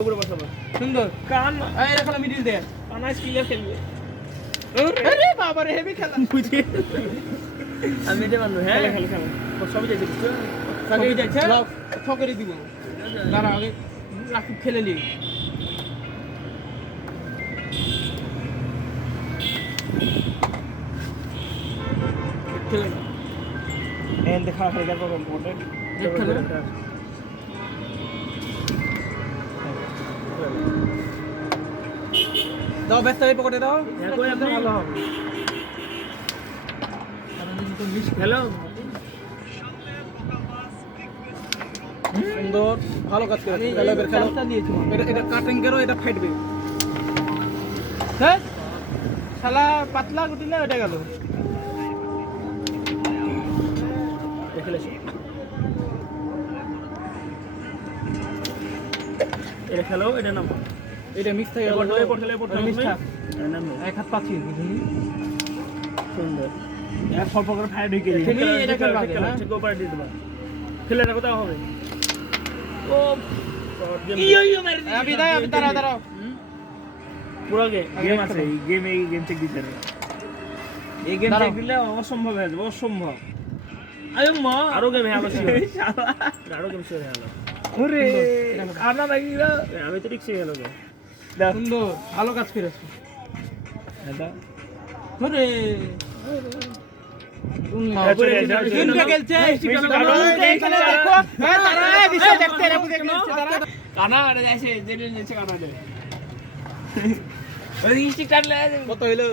উপরে বসাবো সুন্দর কান এই এখন মিডিল দে কানা স্কিলার খেলবে আরে বাবা রে হেভি খেলা বুঝি আমি এটা মানবো হ্যাঁ খেলে খেলে সবই যাচ্ছে বুঝছো সবই যাচ্ছে ঠকেরই দিব দাঁড়া আগে রাকিব খেলে নি খেলে এন্ড দেখা খেলে গেল পড়ে খেলে দাও ব্যস্ত হয়ে পকেটে দাও এখন আপনি ভালো হবে হ্যালো সুন্দর ভালো কাজ করে খেলো এবার খেলো এটা কাটিং করো এটা ফাটবে হ্যাঁ শালা পাতলা গুটিলে ওটা গেল খেলেছি এটা খেলো এটা নাম এটা মিক্স থেকে গেল এরপর মিক্স থাক নাম এক হাত পাচ্ছি বুঝলি সুন্দর এক ফল করে ফায়ার ঢুকে দিই খেলি এটা খেলবা আগে, হ্যাঁ? ঠিক ওপারে দিয়ে দেবা খেলে রাখো তাও হবে ও ইয়ো মারি আমি দাঁড়াও দাঁড়াও পুরো গেম আছে এই গেম চেক দিতে হবে এই গেম চেক দিলে অসম্ভব হয়ে যাবে অসম্ভব আরে মা আরো গেম হলো আরো গেম শুরু হলো ওরে আনা লাগি আমি তো ঠিক শিখে গেল সুন্দর ভালো কাজ করেছো এটা ওরে কানা আরে যাইছে জেনে নিচে কানা দে ওই স্টিক টানলে কত হইলো